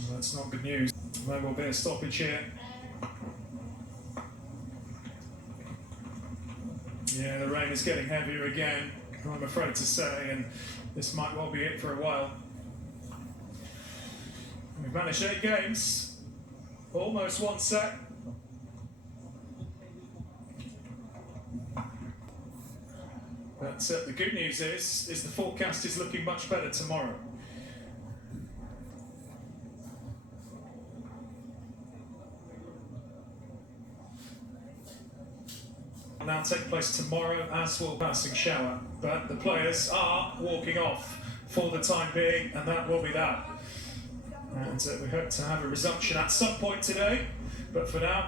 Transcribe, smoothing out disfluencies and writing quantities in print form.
Well, that's not good news. There will be a stoppage here. Yeah, the rain is getting heavier again, I'm afraid to say, and this might well be it for a while. We've managed 8 games, almost 1 set. But the good news is the forecast is looking much better tomorrow. Now take place tomorrow, as will passing shower, but the players are walking off for the time being, and that will be that. And we hope to have a resumption at some point today, but for now